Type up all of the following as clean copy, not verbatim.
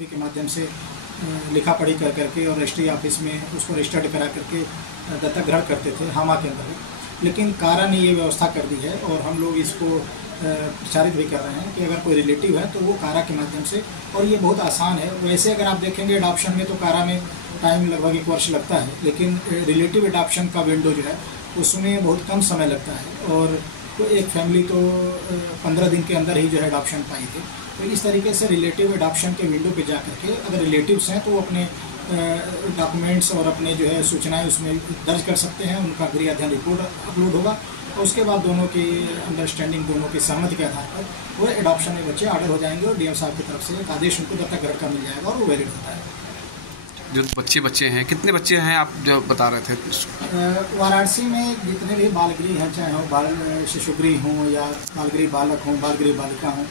के माध्यम से लिखा पढ़ी कर करके और रजिस्ट्री ऑफिस में उसको रजिस्टर्ड करा करके दत्तक ग्रहण करते थे हामा के अंदर। लेकिन कारा ने ये व्यवस्था कर दी है और हम लोग इसको प्रचारित भी कर रहे हैं कि अगर कोई रिलेटिव है तो वो कारा के माध्यम से, और ये बहुत आसान है। वैसे अगर आप देखेंगे एडॉप्शन में तो कारा में टाइम लगभग 1 वर्ष लगता है, लेकिन रिलेटिव एडॉप्शन का विंडो जो है उसमें बहुत कम समय लगता है और तो एक फैमिली तो 15 दिन के अंदर ही जो है एडॉप्शन पाई थी। तो इस तरीके से रिलेटिव एडॉप्शन के विंडो पे जा करके अगर रिलेटिव्स हैं तो वो अपने डॉक्यूमेंट्स और अपने जो है सूचनाएं उसमें दर्ज कर सकते हैं, उनका गृह अध्ययन रिपोर्ट अपलोड होगा और उसके बाद दोनों की अंडरस्टैंडिंग, दोनों की सहमति के आधार पर वो एडॉप्शन में बच्चे ऑर्डर हो जाएंगे और डीएम साहब की तरफ से एक आदेश उनको दत्तक ग्रहण का मिल जाएगा और वो वैलिड होता है। जो बच्चे हैं, कितने बच्चे हैं आप जो बता रहे थे? वाराणसी में जितने भी बाल गृह हैं, चाहे हो बाल शिशुगृह हों या बाल गृह बालक हों, बाल गृह बालिका हों,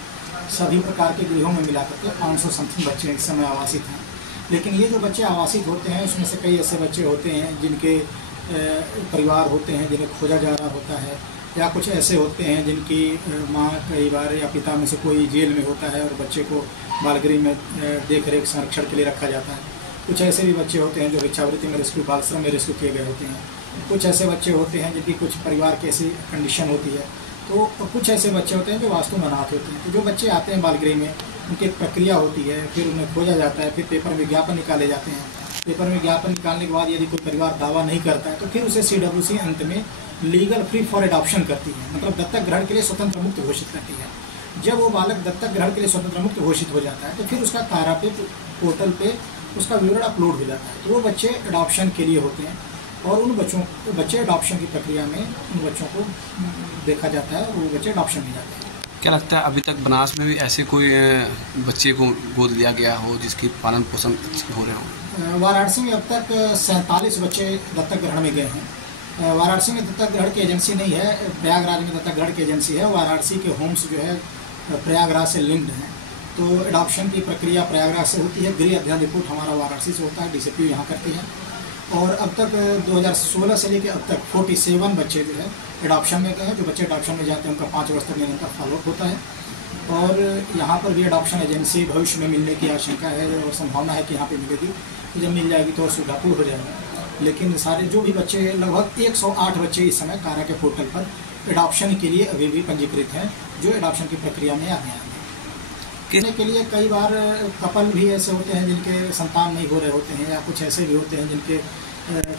सभी प्रकार के गृहों में मिला करके 500 समथिंग बच्चे इस समय आवासित हैं। लेकिन ये जो बच्चे आवासित होते हैं उसमें से कई ऐसे बच्चे होते हैं जिनके परिवार होते हैं जिन्हें खोजा जा रहा होता है, या कुछ ऐसे होते हैं जिनकी माँ कई बार या पिता में से कोई जेल में होता है और बच्चे को बाल गृह में देख रेख संरक्षण के लिए रखा जाता है। कुछ ऐसे भी बच्चे होते हैं जो भिक्षावृत्ति में रेस्क्यू, बाल श्रम में रेस्क्यू किए गए होते हैं। कुछ ऐसे बच्चे होते हैं जिनकी कुछ परिवार की ऐसी कंडीशन होती है, तो कुछ ऐसे बच्चे होते हैं जो वास्तव में अनाथ होते हैं। तो जो बच्चे आते हैं बाल गृह में उनकी एक प्रक्रिया होती है, फिर उन्हें खोजा जाता है, फिर पेपर में विज्ञापन निकाले जाते हैं। पेपर में विज्ञापन निकालने के बाद यदि कोई परिवार दावा नहीं करता है तो फिर उसे CWC अंत में लीगल फ्री फॉर एडॉप्शन करती है, मतलब दत्तक ग्रहण के लिए स्वतंत्र मुक्त घोषित करती है। जब वो बालक दत्तक ग्रहण के लिए स्वतंत्र मुक्त घोषित हो जाता है तो फिर उसका कारा पे पोर्टल पे उसका विवरण अपलोड हो जाता है। तो वो बच्चे एडॉप्शन के लिए होते हैं और उन बच्चे एडॉप्शन की प्रक्रिया में उन बच्चों को देखा जाता है और वो बच्चे एडॉप्शन में जाते हैं। क्या लगता है अभी तक बनास में भी ऐसे कोई बच्चे को गोद लिया गया हो जिसकी पालन पोषण हो रहे हो? वाराणसी में अब तक 47 बच्चे दत्तक ग्रहण में गए हैं। वाराणसी में दत्तक ग्रहण की एजेंसी नहीं है, प्रयागराज में दत्तक ग्रहण की एजेंसी है। वाराणसी के होम्स जो है प्रयागराज से लिंक्ड हैं, तो एडॉप्शन की प्रक्रिया प्रयागराज से होती है। गृह अध्ययन रिपोर्ट हमारा वाराणसी से होता है, DCPO यहाँ करती है। और अब तक 2016 से लेकर अब तक 47 बच्चे जो है एडॉप्शन में गए हैं। जो बच्चे एडॉप्शन में जाते हैं उनका 5 वर्ष तक निरंतर फॉलोअप होता है और यहाँ पर भी एडॉप्शन एजेंसी भविष्य में मिलने की आशंका है और संभावना है कि यहाँ पे मिलेगी। तो जब मिल जाएगी तो और सुविधापूर्ण हो जाएगा। लेकिन सारे जो भी बच्चे, लगभग 108 बच्चे इस समय कारा के पोर्टल पर एडॉप्शन के लिए अभी भी पंजीकृत हैं, जो एडॉप्शन की प्रक्रिया में आगे आएंगे। कहने के लिए कई बार कपल भी ऐसे होते हैं जिनके संतान नहीं हो रहे होते हैं, या कुछ ऐसे भी होते हैं जिनके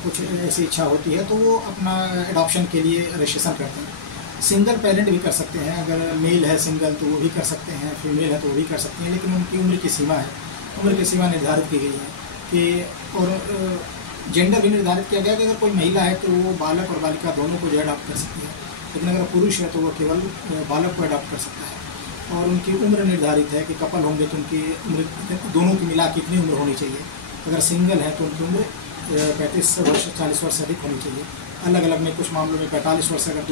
कुछ ऐसी इच्छा होती है तो वो अपना एडॉप्शन के लिए रजिस्ट्रेशन करते हैं। सिंगल पेरेंट भी कर सकते हैं, अगर मेल है सिंगल तो वो भी कर सकते हैं, फीमेल है तो वो भी कर सकते हैं। लेकिन उनकी उम्र की सीमा है, उम्र की सीमा निर्धारित की गई है कि और जेंडर भी निर्धारित किया गया कि अगर कोई महिला है तो वो बालक और बालिका दोनों को जो अडॉप्ट कर सकती है, लेकिन अगर पुरुष है तो वो केवल बालक को अडॉप्ट कर सकता है। और उनकी उम्र निर्धारित है कि कपल होंगे तो उनकी उम्र दोनों की मिला कितनी उम्र होनी चाहिए। अगर सिंगल है तो उनकी उम्र 35 वर्ष 40 वर्ष से अधिक होनी चाहिए। अलग अलग में कुछ मामलों में 45 वर्ष, अगर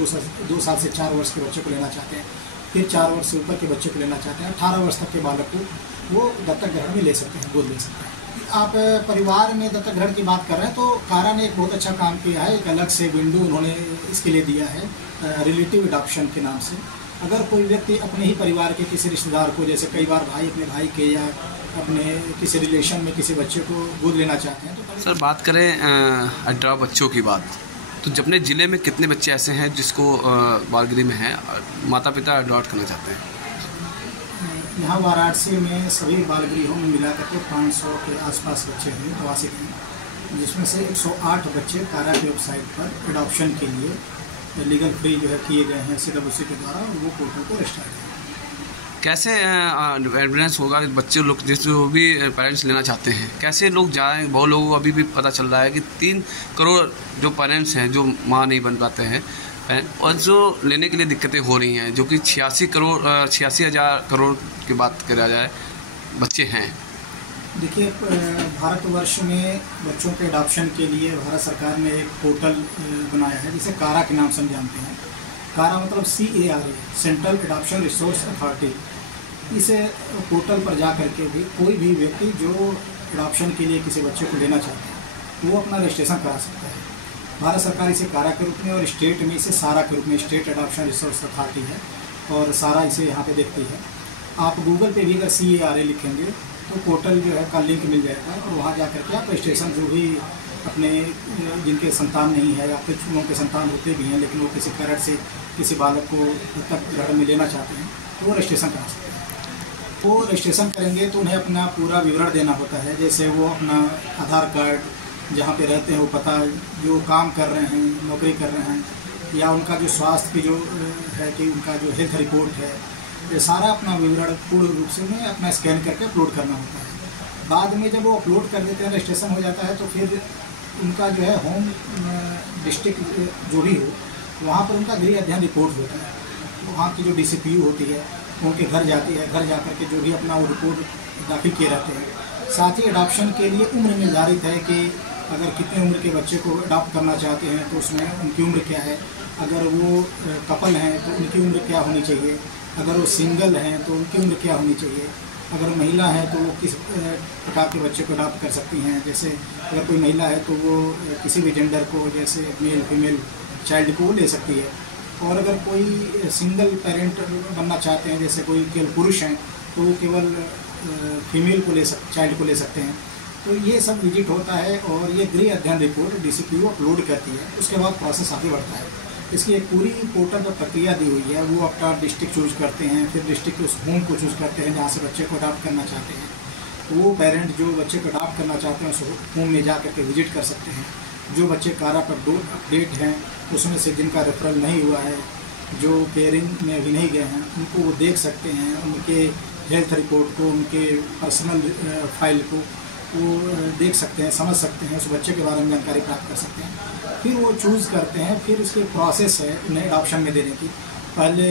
2 साल से 4 वर्ष के बच्चे को लेना चाहते हैं, फिर 4 वर्ष से ऊपर के बच्चे को लेना चाहते हैं, 18 वर्ष तक के बालक को वो दत्तक ग्रहण में ले सकते हैं, गोद ले सकते हैं। आप परिवार में दत्तक ग्रहण की बात कर रहे हैं तो कारा ने एक बहुत अच्छा काम किया है। एक अलग से विंडो उन्होंने इसके लिए दिया है रिलेटिव एडॉप्शन के नाम से। अगर कोई व्यक्ति अपने ही परिवार के किसी रिश्तेदार को, जैसे कई बार भाई अपने भाई के या अपने किसी रिलेशन में किसी बच्चे को गोद लेना चाहते हैं तो सर बात करें अडॉप्ट बच्चों की बात, तो अपने ज़िले में कितने बच्चे ऐसे हैं जिसको बाल गृह में हैं माता पिता अडॉप्ट करना चाहते हैं? यहाँ वाराणसी में सभी बाल गृहों में मिलाकर के 500 के आसपास बच्चे हैं प्रवासी हैं, जिसमें से 108 बच्चे कारा की वेबसाइट पर एडॉप्शन के लिए लीगल फ्री जो है किए गए हैं CWC के द्वारा, और वो पोर्टल को रजिस्टर है। कैसे एविडेंस होगा कि बच्चे लोग जो भी पेरेंट्स लेना चाहते हैं कैसे लोग जाएं? बहुत लोगों को अभी भी पता चल रहा है कि 3 करोड़ जो पेरेंट्स हैं जो माँ नहीं बन पाते हैं और जो लेने के लिए दिक्कतें हो रही हैं, जो कि 86,000 करोड़ की बात करा जाए बच्चे हैं। देखिए, भारतवर्ष में बच्चों के एडॉप्शन के लिए भारत सरकार ने एक पोर्टल बनाया है जिसे कारा के नाम से हम जानते हैं। कारा मतलब CARA, central adoption resource authority. इस पोर्टल पर जा कर के भी कोई भी व्यक्ति जो एडॉप्शन के लिए किसी बच्चे को लेना चाहता है वो अपना रजिस्ट्रेशन करा सकता है। भारत सरकार इसे कारा के रूप में और स्टेट में इसे सारा के रूप में, स्टेट एडॉप्शन रिसोर्स अथॉरिटी है और सारा इसे यहाँ पे देखती है। आप गूगल पे भी अगर CARA लिखेंगे तो पोर्टल जो है का लिंक मिल जाएगा और वहाँ जा करके आप रजिस्ट्रेशन जो भी अपने जिनके संतान नहीं है या कुछ लोगों के संतान होते भी हैं लेकिन वो किसी कारण से किसी बालक को दत्तक ग्रहण में लेना चाहते हैं तो वो रजिस्ट्रेशन करा सकते हैं। वो रजिस्ट्रेशन करेंगे तो उन्हें अपना पूरा विवरण देना होता है, जैसे वो अपना आधार कार्ड, जहाँ पे रहते हैं वो पता, जो काम कर रहे हैं, नौकरी कर रहे हैं, या उनका जो स्वास्थ्य की जो है कि उनका जो हेल्थ रिपोर्ट है, ये सारा अपना विवरण पूर्ण रूप से उन्हें अपना स्कैन करके अपलोड करना होता है। बाद में जब वो अपलोड कर देते हैं, रजिस्ट्रेशन हो जाता है, तो फिर उनका जो है होम डिस्ट्रिक्ट जो भी हो वहाँ पर उनका गृह अध्ययन रिपोर्ट होता है। वहाँ की जो DCPU होती है उनके घर जाती है, घर जा कर के जो भी अपना वो रिपोर्ट दाखिल किए रहते हैं। साथ ही एडॉप्शन के लिए उम्र निर्धारित है कि अगर कितने उम्र के बच्चे को अडॉप्ट करना चाहते हैं तो उसमें उनकी उम्र क्या है, अगर वो कपल हैं तो उनकी उम्र क्या होनी चाहिए, अगर वो सिंगल हैं तो उनकी उम्र क्या होनी चाहिए, अगर महिला है तो वो किस प्रकार के बच्चे को अडॉप्ट कर सकती हैं। जैसे अगर कोई महिला है तो वो किसी भी जेंडर को, जैसे मेल फीमेल चाइल्ड को ले सकती है, और अगर कोई सिंगल पेरेंट बनना चाहते हैं, जैसे कोई केवल पुरुष हैं तो वो केवल फीमेल को चाइल्ड को ले सकते हैं। तो ये सब विजिट होता है और ये गृह अध्ययन रिपोर्ट DCPU अपलोड करती है। उसके बाद प्रोसेस आगे बढ़ता है। इसकी एक पूरी पोर्टल पर प्रक्रिया दी हुई है। वो अपना डिस्ट्रिक्ट चूज करते हैं, फिर डिस्ट्रिक्ट के उस होम को चूज़ करते हैं जहाँ से बच्चे को अडॉप्ट करना चाहते हैं। वो पेरेंट जो बच्चे को अडॉप्ट करना चाहते हैं उस होम में जा करके विजिट कर सकते हैं। जो बच्चे कारा पर अपडेट हैं उसमें से जिनका रेफरल नहीं हुआ है, जो केयरिंग में अभी नहीं गए हैं, उनको वो देख सकते हैं। उनके हेल्थ रिपोर्ट को, उनके पर्सनल फाइल को वो देख सकते हैं, समझ सकते हैं, उस बच्चे के बारे में जानकारी प्राप्त कर सकते हैं। फिर वो चूज़ करते हैं। फिर उसकी प्रोसेस है उन्हें एडॉप्शन में देने की। पहले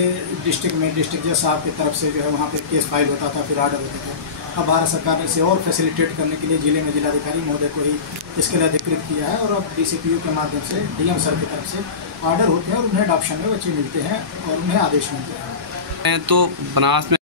डिस्ट्रिक्ट में डिस्ट्रिक्ट जज साहब की तरफ से जो है वहाँ पे केस फाइल होता था, फिर आर्डर होता था। अब भारत सरकार ने इसे और फैसिलिटेट करने के लिए जिले में जिलाधिकारी महोदय को ही इसके लिए अधिकृत किया है, और अब DCPU के माध्यम से DM सर की तरफ से ऑर्डर होते हैं और उन्हें एडॉप्शन में बच्चे मिलते हैं और उन्हें आदेश मिलते हैं। तो बनारस में